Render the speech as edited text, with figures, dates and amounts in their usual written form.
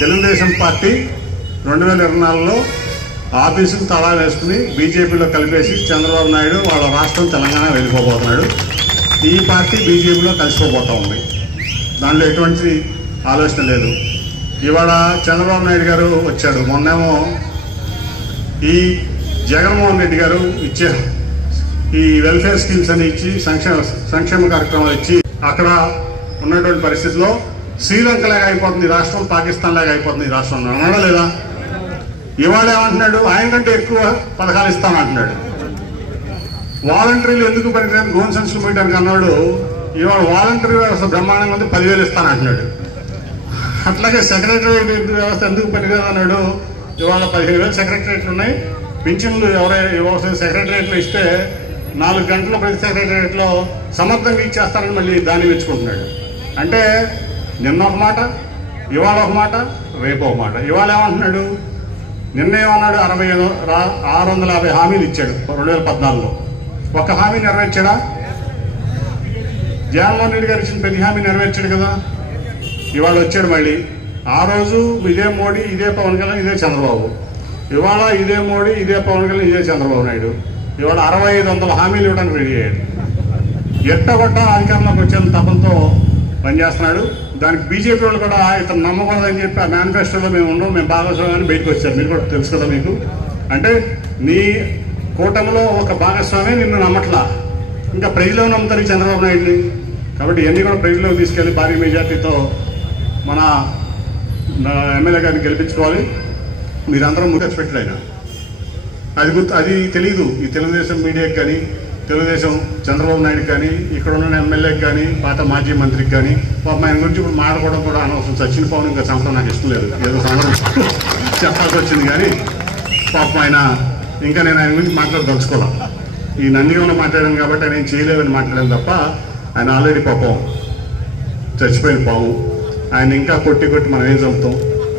Telugu Desam party 2024లో ఆఫీసుకు తలా వేసుకుని బీజేపీలో కలిపేసి చంద్రబాబు నాయుడు వాళ్ళ రాష్ట్రం తెలంగాణ వెళ్ళిపోబోతున్నాడు. ఈ పార్టీ బీజేపీలో కలిసిపోబోతా ఉంది. దాంట్లో ఎటువంటి ఆలోచన లేదు. ఇవాళ చంద్రబాబు నాయుడు గారు వచ్చాడు. మొన్నేమో ఈ జగన్మోహన్ రెడ్డి గారు ఇచ్చే ఈ వెల్ఫేర్ స్కీమ్స్ అని ఇచ్చి సంక్షేమ కార్యక్రమాలు ఇచ్చి అక్కడ ఉన్నటువంటి పరిస్థితిలో శ్రీలంక లాగా అయిపోతుంది రాష్ట్రం, పాకిస్తాన్ లాగా అయిపోతుంది రాష్ట్రం అన్నాడా లేదా? ఇవాళ ఏమంటున్నాడు? ఆయన కంటే ఎక్కువ పథకాలు ఇస్తానంటున్నాడు. వాలంటీర్లు ఎందుకు పనికిరాని గోన్ సెన్సులు పోయడానికి అన్నాడు. ఇవాళ వాలంటీర్ వ్యవస్థ బ్రహ్మాండంగా ఉంది, 10,000 ఇస్తానంటున్నాడు. అట్లాగే సెక్రటరియట్ వ్యవస్థ ఎందుకు పనికిరాదు అన్నాడు. ఇవాళ 15,000 సెక్రటరియట్లు ఉన్నాయి. పింఛన్లు ఎవరైనా సెక్రటరియట్లు ఇస్తే 4 గంటలు ప్రతి సెక్రటరియట్లో సమర్థంగా ఇచ్చేస్తారని మళ్ళీ దాన్ని మెచ్చుకుంటున్నాడు. అంటే నిన్న ఒక మాట, ఇవాళ ఒక మాట, రేపు ఒక మాట. ఇవాళ ఏమంటున్నాడు? నిన్న ఏమన్నాడు? 650 హామీలు ఇచ్చాడు 2014లో. ఒక్క హామీ నెరవేర్చాడా? జగన్మోహన్ రెడ్డి గారు ఇచ్చిన ప్రతి హామీ నెరవేర్చాడు కదా. ఇవాళ వచ్చాడు మళ్ళీ. ఆ రోజు ఇదే మోడీ, ఇదే పవన్ కళ్యాణ్, ఇదే చంద్రబాబు. ఇవాళ ఇదే మోడీ, ఇదే పవన్ కళ్యాణ్, ఇదే చంద్రబాబు నాయుడు. ఇవాళ 6500 హామీలు ఇవ్వడానికి రెడీ అయ్యాడు. ఎట్టగొట్ట అధికారంలోకి వచ్చేంత తపంతో పనిచేస్తున్నాడు. దానికి బీజేపీ వాళ్ళు కూడా ఇతను నమ్మకూడదని చెప్పి ఆ మేనిఫెస్టోలో మేము ఉండవు, మేము భాగస్వామ్యాన్ని బయటకు వచ్చారు. మీరు కూడా తెలుసు కదా మీకు. అంటే నీ కూటమిలో ఒక భాగస్వామి నిన్ను నమ్మట్లా, ఇంకా ప్రజలు నమ్ముతారు చంద్రబాబు నాయుడిని. కాబట్టి ఇవన్నీ కూడా ప్రజల్లోకి తీసుకెళ్లి భారీ మెజార్టీతో మన ఎమ్మెల్యే గారిని గెలిపించుకోవాలి. మీరందరూ ముఖ్య పెట్టాడు ఆయన. అది తెలీదు ఈ తెలుగుదేశం మీడియాకి కానీ, తెలుగుదేశం చంద్రబాబు నాయుడు కానీ, ఇక్కడ ఉన్న ఎమ్మెల్యేకి కానీ, పాత మాజీ మంత్రికి కానీ. పాపం ఆయన గురించి ఇప్పుడు మాట్లాడుకోవడం కూడా అనవసరం. సచిన్ పవన్ ఇంకా చంపడం నాకు ఇష్టం లేదు. ఏదో సందర్భం చెప్పాల్సి వచ్చింది కానీ పాపం ఆయన ఇంకా నేను ఆయన గురించి మాట్లాడదలుచుకోవాలి. ఈ నందిగంలో మాట్లాడాను కాబట్టి ఆయన ఏం చేయలేదని మాట్లాడాను తప్ప ఆయన ఆల్రెడీ పాపం చచ్చిపోయిన పాము. ఆయన ఇంకా కొట్టి మనం ఏం చంపుతాం?